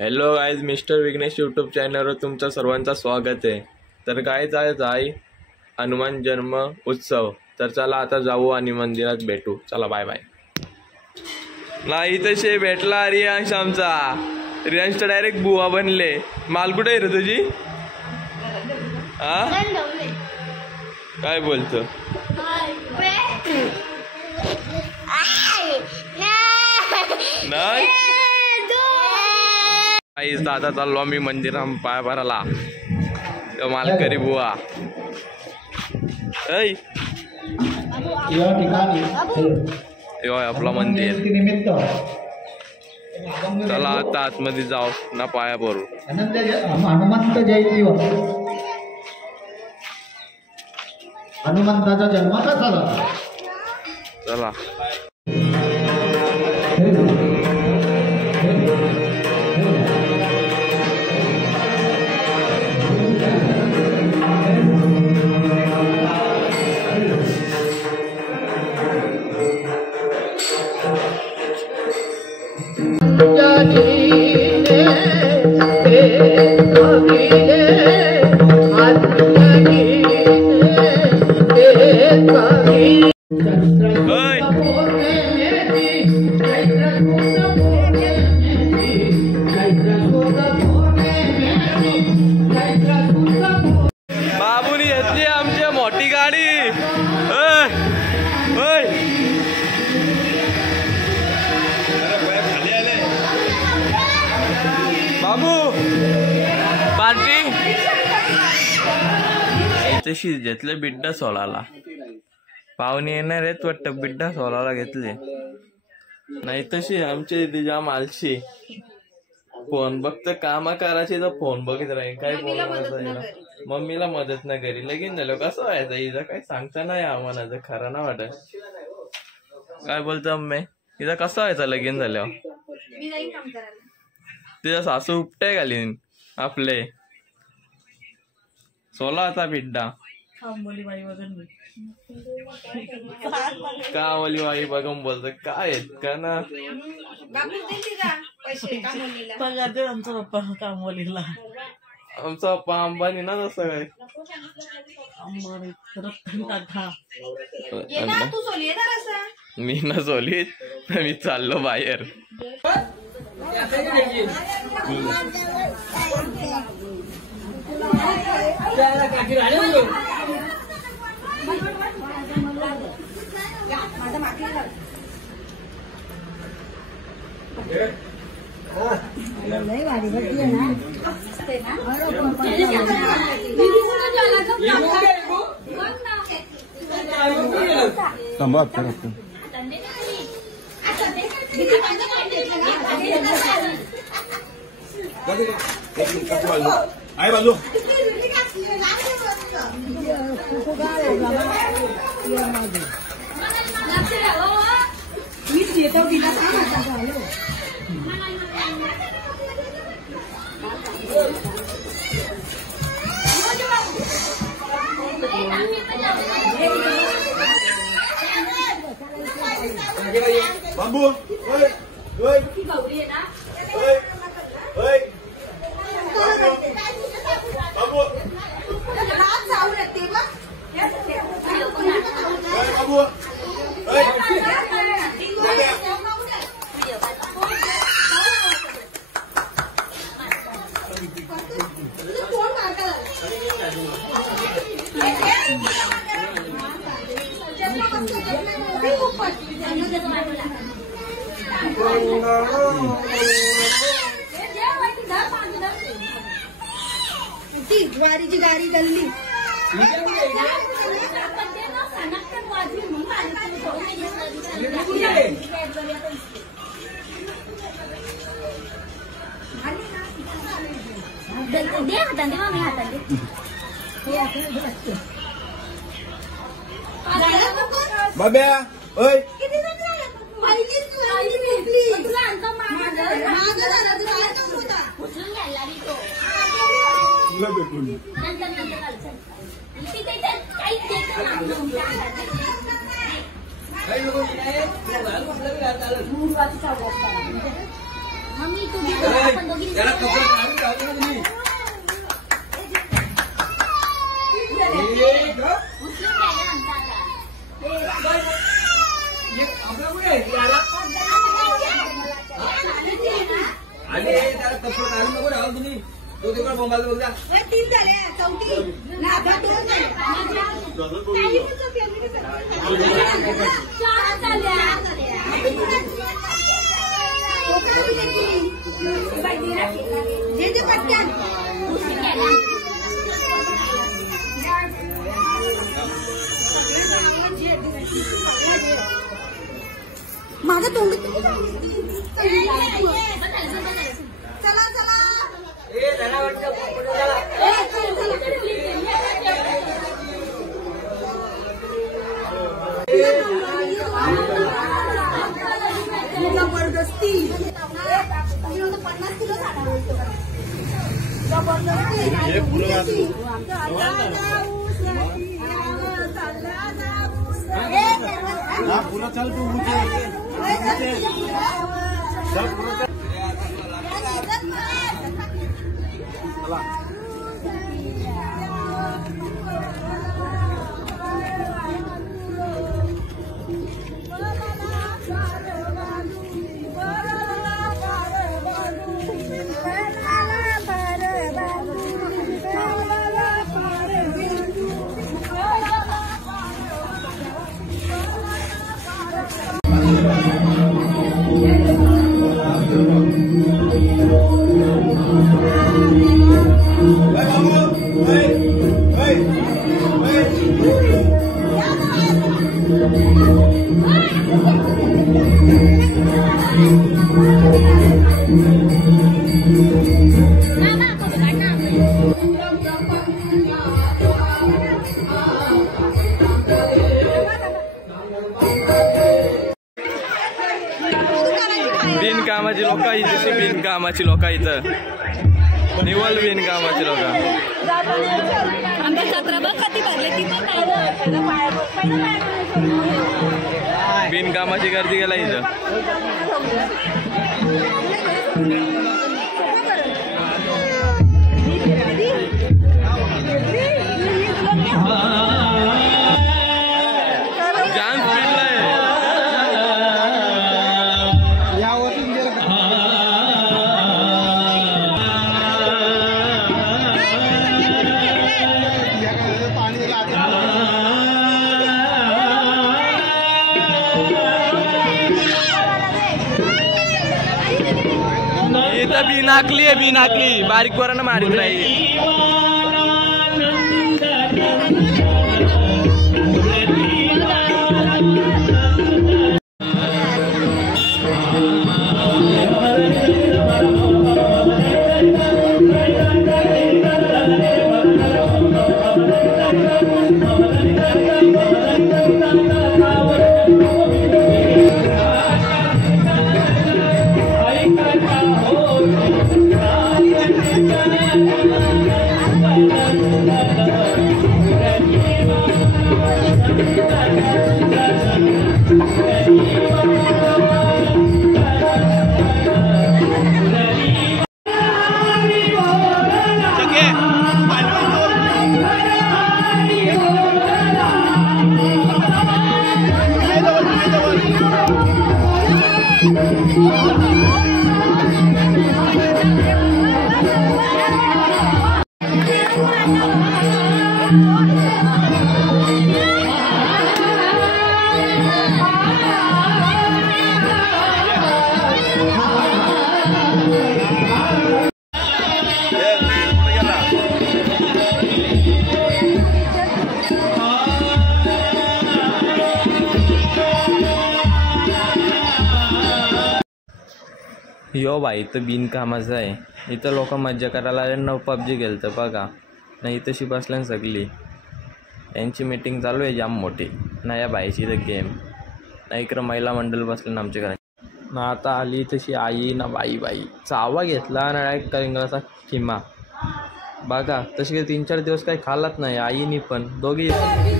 Hello guys, mister Vighnesh YouTube चॅनलवर तुमचं सर्वांचं स्वागत आहे। तर गाईज आज आहे हनुमान जन्म उत्सव। तर चला आता जाऊ आणि मंदिरात भेटू। चला बाय बाय। नाही तसे भेटला रियांश आमचा। रियांश तर डायरेक्ट बुवा बनले। माल कुठे आहे रे तुझी? हा काय बोलतो? नाही दादा चाललो आम्ही मंदिरात पाय भरायला। मालकरी बुवा यो आपला मंदिर। चला आता आतमध्ये जाऊ ना पाया भरू। हनुमंत जयंती हनुमंताचा जन्म कसा झाला? चला बाबूनी घेतली आमची मोठी गाडी। बाबू पार्टी तशी घेतले बिड्डा सोलाला। पाहुणे येणार आहेत वाटतं, बिड्डा सोलाला घेतले। नाही तशी आमच्या इथे जाम आलशी। फोन बघत काम करायचे तर फोन बघत राहील। काय बोलायचं मम्मीला मदत नाही करी। लगीन झालं कसं व्हायचं हिचं काही सांगता नाही आम्हाला। खरं ना वाटत। काय बोलतो अम्मे हिचं कसं व्हायचं लगीन झाल्यावर? तिचा सासू उपटे घालीन आपले सोला आता बिड्डा। कामवाली बाई बघून बोलतो काय आहेत का ना? आमचा पप्पा कामवालीला। आमचा पप्पा अंबानी ना तसं काय अंबानी रतन टाटा। मी ना सोलीत मी चाललो बाहेर। आई बाजू बाबू ज्वारीची गाडी गल्ली दे हाताने मम्मी हाताने बाब्या ओय मम्मी तू बी ए, आपण दोघी त्याला कपडे काढून टाकू ना तुम्ही. ए, ग. उचलून घ्यायला आमचा आता. एक आपला कुठे आहे? याला. आणि त्याला कपडे काढून नको राहू तुम्ही. तो तिकडे बोंबायला बघ जा. ए, 3 झाले चौथी नाभा 2 झाले. काही तुझं family सगळं. चार झाल्या. जे जे पटकन उचलून घ्यायला. माझं तोंड बसायचं. चला चला ए, त्याला वाटतं कपडे घाला. जबरदस्ती 50 किलो जबरदस्ती पुरा चाल तू बिनकामाची लोक इथे बिनकामाची लोक इथं निवल बिनकामाची लोक आमच्या छत्र बघ कधी भरले ती बिनकामाची गर्दी गेला इथं जाम फिरलाय इथं बिनाकली आहे बिनाकली बारीक पोरांना मारित राहील यो बाई इथं बिनकामाचं आहे इथं लोक मज्जा करायला आले न पबजी गेलतं बघा नाही इथं शी बसल्यान सगळी यांची मीटिंग चालू आहे जाम मोठी ना या बाईची इथं गेम ना इकडं महिला मंडळ बसले ना आमच्या घरात ना आता आली तशी आई ना बाई चावा घेतला ना डायरेक्ट कलिंगडाचा किमा बघा तशी काही 3-4 दिवस काही खाल्लाच नाही आईनी पण दोघी दिला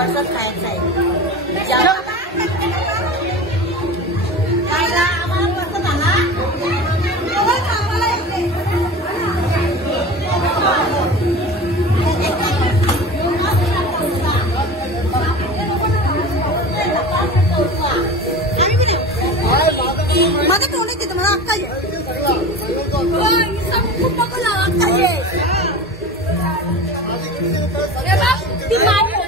प्रसाद खायचा आहे आम्हाला प्रसाद आला माझं तोंड येते मला अक्का खूप नको लावा अक्का ती मारी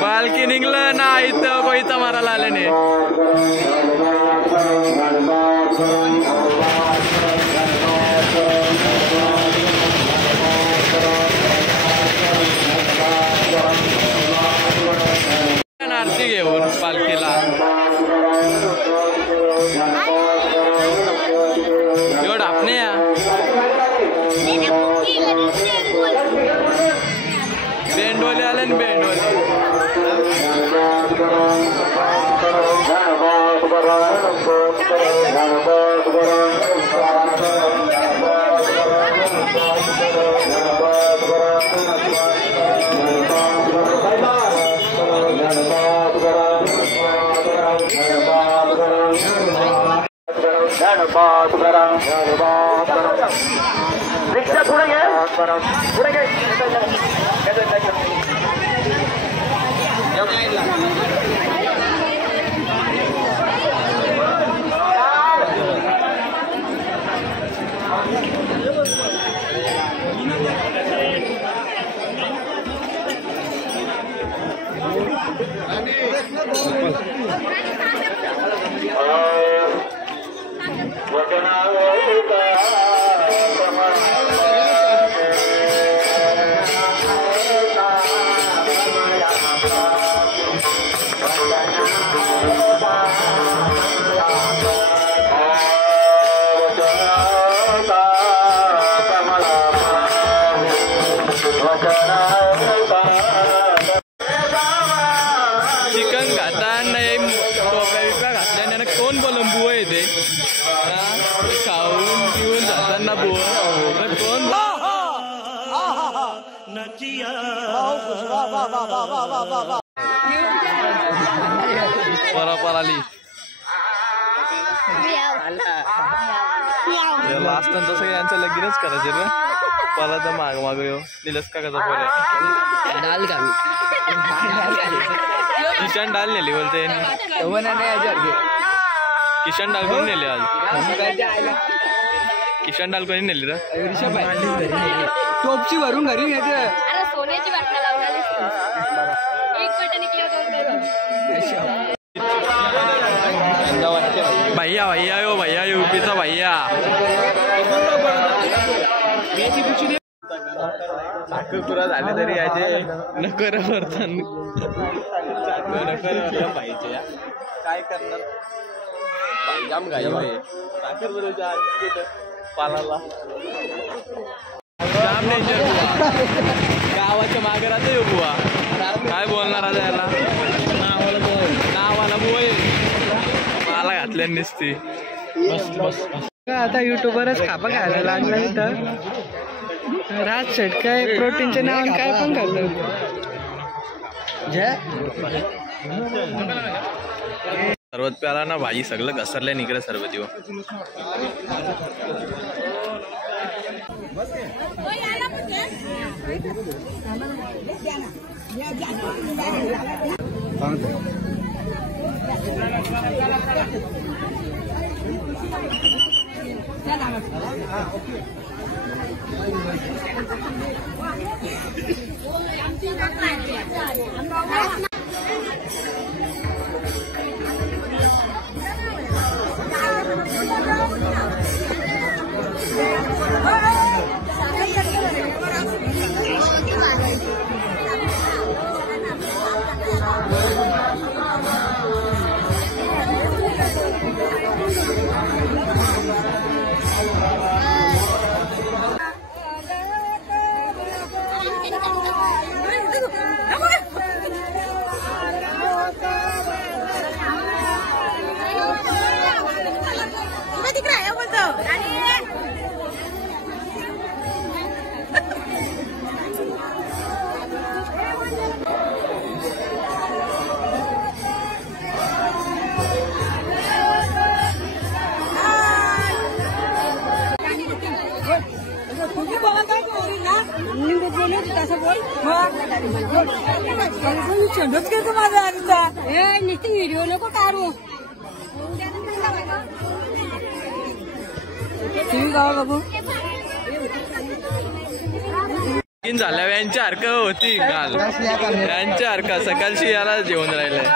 पालखी निघलं ना इथं कोयता मारायला आले नाही आरती घेऊन पालखीला एवढं आपण या बेंडोले आले ना बेंडोले रिक्षा पुढे घे पुढे घे चिकन घाताना टोप्या बिप्या घातल्याने कोण बोलून बुवा येते खाऊन पिऊन जाताना बुवा कोण परपर आली लास्ट नंतर सगळ्यांचं लगीनच करायचे रे मला तर माग माग येऊ दिलंच का कसं बोल डाल का किशन डाल नेली बोलते किशन डाल कोणी नेली आज किशन डाल कोणी नेली रे टोपची भरून घरी घ्यायचं अरे सोन्याची बाटल्या लावणारी एक पेटे निकले भैया भैया यो भैया यूपीचा भैया साखरपुरा झाले तरी याचे नकर वर्तन पाहिजे काय करणार जाम घाई साखरपुराच्या पालाला जाम डेंजर बुवा गावाच्या मागे राहतो यो बुवा काय बोलणार आता याला नावाला बुवा मला घातल्या नसती बस बस आता युट्यूबरच खापा खायला लागला इथं. राज शेट काय प्रोटीनचे नाव काय पण करतो. सर्वात प्याला ना भाजी सगळं घसरल्या निघलं सर्व जीव. व्हिडिओ नको काढू. तुम्ही गावा बघू झाल्या यांच्या हरकत होती काल. यांच्या हरकत सकाळशी याला जेवण राहिलंय.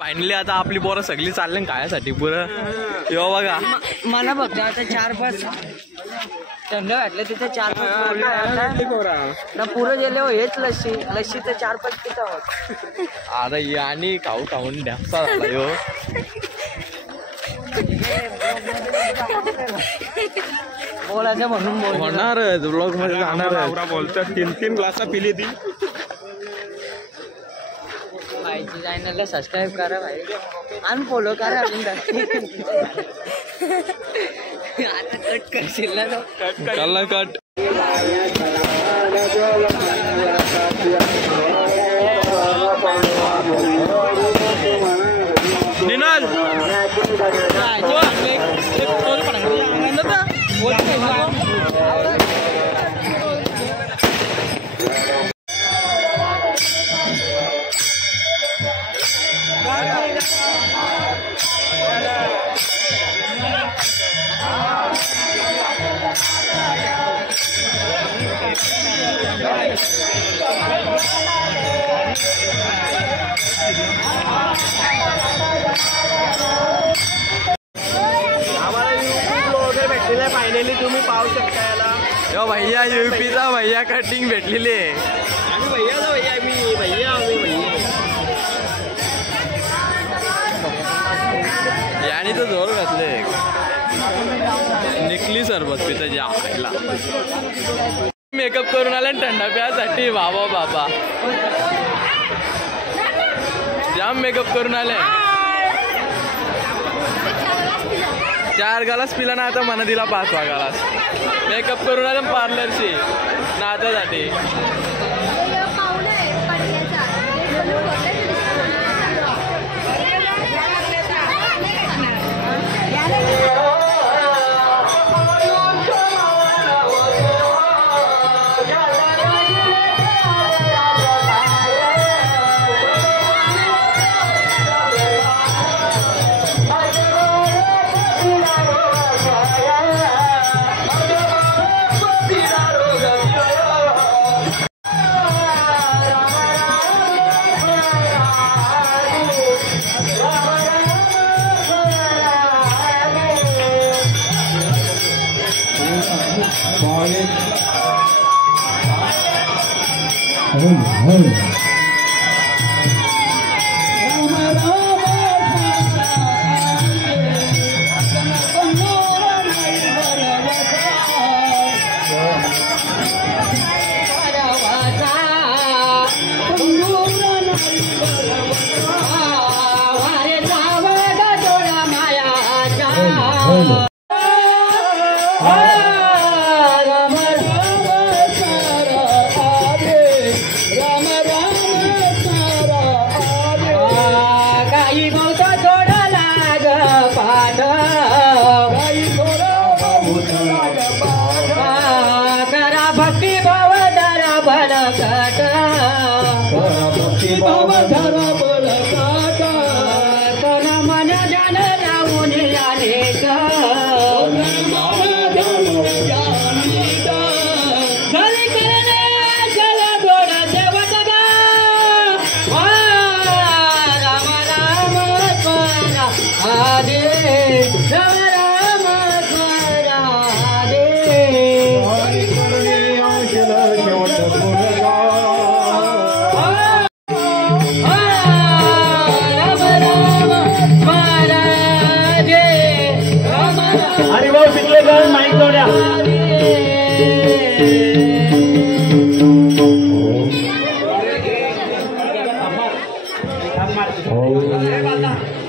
फायनली आता आपली पोरं सगळी चालले खायासाठी पुरं. यो बघा मला बघ आता 4-5 थंड वाटलं तिथे 4-5 पुरं गेले हो. हेच लस्सी तर 4-5 पिता होत. आता आणि खाऊन ढ्यापसा झाला यो. बोलायचं म्हणून होणारच ब्लॉग मध्ये जाणार. बोलतात 3 ग्लासा पिली ती. भाईची चॅनलला सबस्क्राईब करा भाई आणि फॉलो करा. आता कट करशील ना. कट निनाल फायनली तुम्ही पाहू शकता याला. यो भैया यूपीचा भैया कटिंग भेटलेली आहे. याने तर जोर घातले. निकली सरबत पिता आईला. मेकअप करून आला थंडा प्यासाठी. बाबा बाबा जाम मेकअप करून आले. 4 ग्लास पिला ना आता मला दिला 5वा ग्लास मेकअप करून आलं पार्लरशी नाचासाठी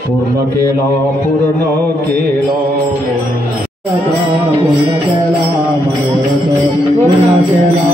पूर्ण केला मनोरथ पूर्ण केला मनोरथ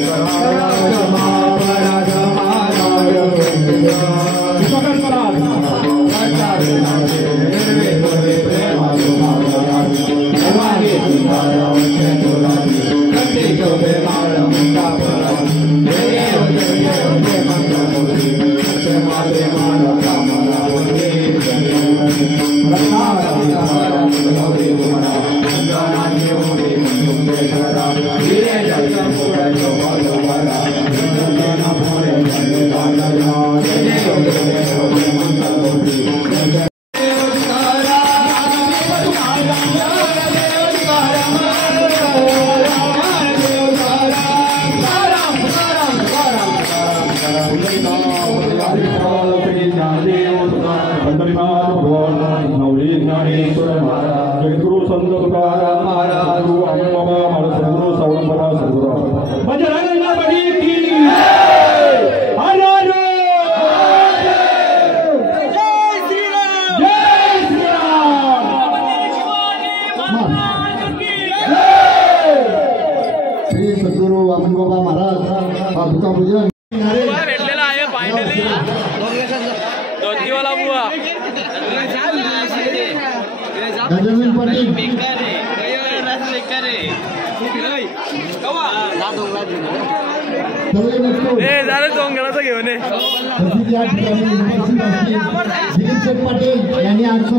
Hare परिणाम भगवान नवरी ज्ञानेश्वर महाराज जगद्गुरु संत तुकाराम महाराज गुरु अंबाबा महाराज सद्गुरु सावंतराव सद्गुरु बजरंग बली की श्री सद्गुरु अंबाबा महाराज पादुका पूजन भेटलेला आहे फायनली धोतीवाला बुवा गजानन पाटील झालं डोंगराचं घेऊन पाटील यांनी आज